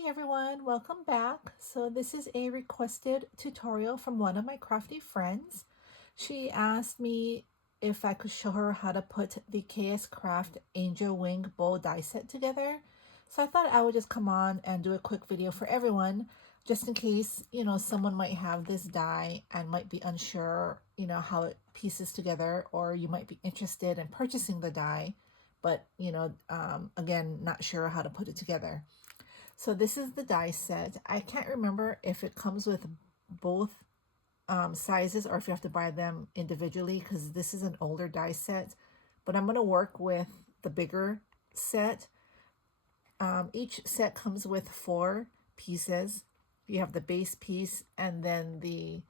Hi everyone, welcome back. So this is a requested tutorial from one of my crafty friends. She asked me if I could show her how to put the KS Craft Angel Wing Bow die set together. So I thought I would just come on and do a quick video for everyone, just in case, someone might have this die and might be unsure, how it pieces together, or you might be interested in purchasing the die, but, again, not sure how to put it together. So this is the die set. I can't remember if it comes with both sizes or if you have to buy them individually, because this is an older die set. But I'm going to work with the bigger set. Each set comes with 4 pieces. You have the base piece and then the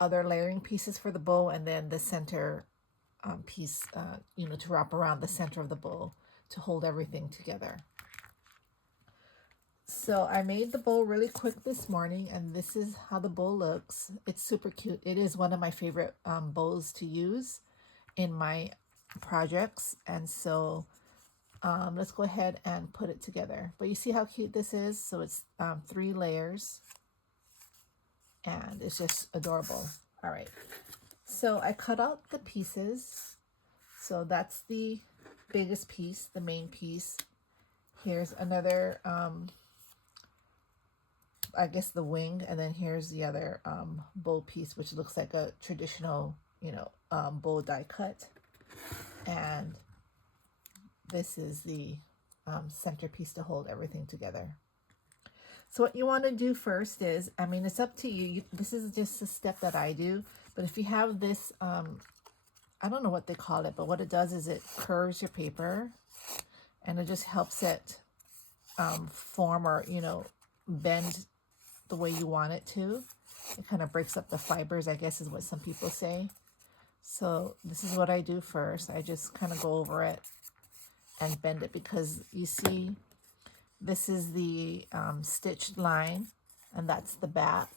other layering pieces for the bow, and then the center piece, to wrap around the center of the bow to hold everything together. So I made the bow really quick this morning, and this is how the bow looks. It's super cute. It is one of my favorite bows to use in my projects. And so let's go ahead and put it together. But you see how cute this is? So it's 3 layers, and it's just adorable. All right. So I cut out the pieces. So that's the biggest piece, the main piece. Here's another I guess the wing, and then here's the other bow piece, which looks like a traditional, bow die cut. And this is the centerpiece to hold everything together. So what you want to do first is, it's up to you. This is just a step that I do, but if you have this, I don't know what they call it, but what it does is it curves your paper, and it just helps it form or, bend the way you want it to. It kind of breaks up the fibers, I guess is what some people say. So this is what I do first. I just kind of go over it and bend it, because you see this is the stitched line, and that's the back,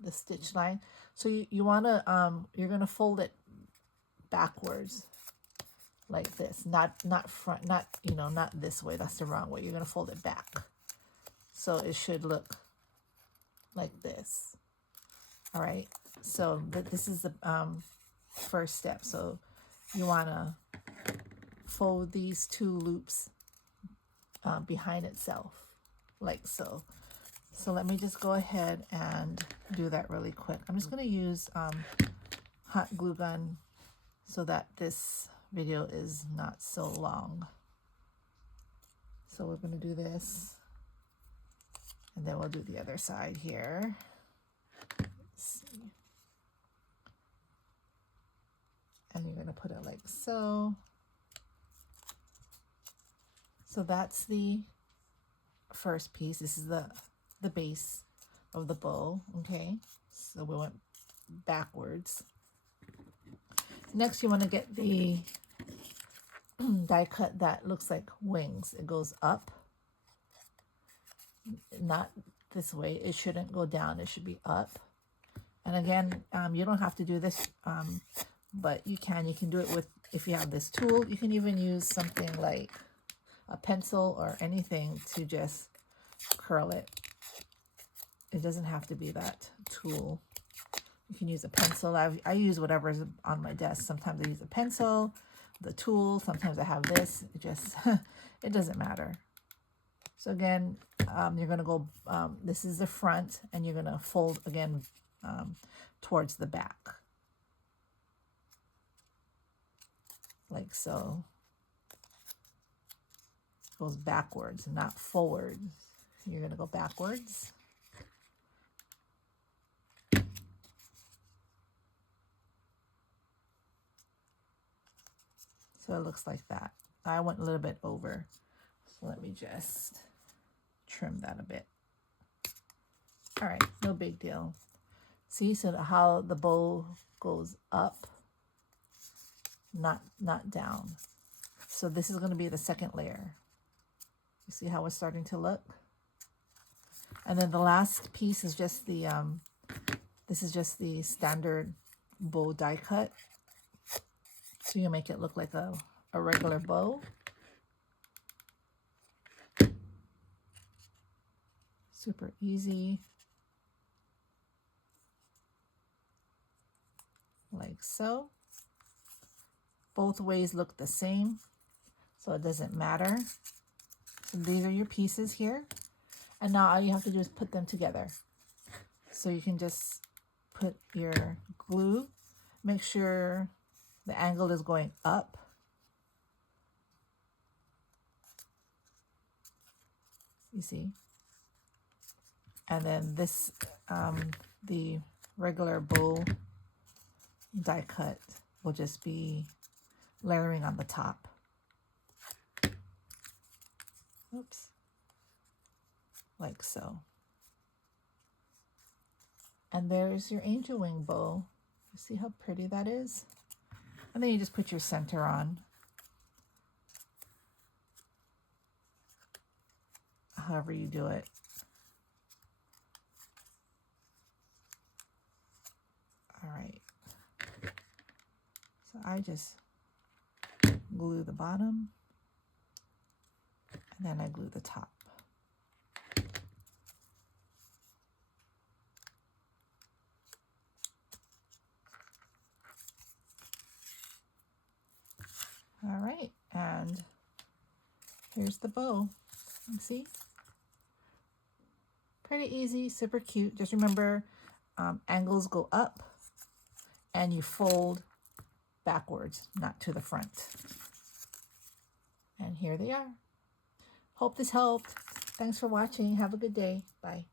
the stitched line. So you want to you're going to fold it backwards like this, not front, not not this way. That's the wrong way. You're going to fold it back, so it should look like this. All right, so this is the first step. So you want to fold these 2 loops behind itself, like so. So let me just go ahead and do that really quick. I'm just going to use hot glue gun so that this video is not so long. So we're going to do this, and then we'll do the other side here. Let's see. And you're going to put it like so. So that's the first piece. This is the base of the bow. Okay, so we went backwards. Next, you want to get the die cut that looks like wings. It goes up, not this way. It shouldn't go down. It should be up. And again, you don't have to do this, but you can do it with, if you have this tool. You can even use something like a pencil or anything to just curl it. It doesn't have to be that tool. You can use a pencil. I use whatever is on my desk. Sometimes I use a pencil, the tool. Sometimes I have this. It just, it doesn't matter. So again, you're going to go, this is the front, and you're going to fold again towards the back. Like so. It goes backwards, not forwards. You're going to go backwards. So it looks like that. I went a little bit over. So let me just trim that a bit. All right, no big deal. See, so how the bow goes up, not down. So this is going to be the second layer. You see how it's starting to look? And then the last piece is just the, this is just the standard bow die cut. So you make it look like a regular bow. Super easy. Like so. Both ways look the same, so it doesn't matter. So these are your pieces here. And now all you have to do is put them together. So you can just put your glue. Make sure the angle is going up. You see? And then this, the regular bow die cut will just be layering on the top. Oops. Like so. And there's your angel wing bow. You see how pretty that is? And then you just put your center on. However you do it. All right. So I just glue the bottom and then I glue the top. All right, and here's the bow. You see? Pretty easy, super cute. Just remember, angles go up and you fold backwards, not to the front. And here they are. Hope this helped. Thanks for watching. Have a good day. Bye.